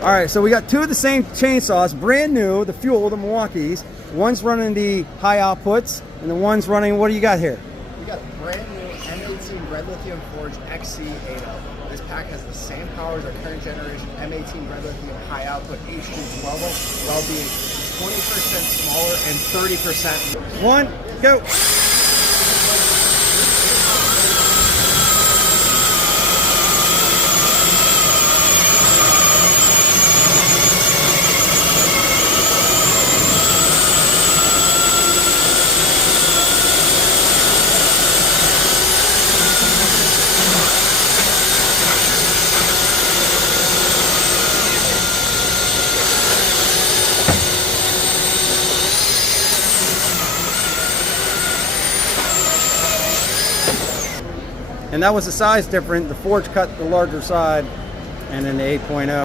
All right, so we got two of the same chainsaws, brand new, the Fuel, the Milwaukees. One's running the high outputs, and the one's running, what do you got here? We got the brand new M18 Red Lithium Forge XC80. This pack has the same power as our current generation M18 Red Lithium high output H2 level, while being 20% smaller and 30%. One, go. And that was the size different. The Forge cut the larger side, and then the 8.0.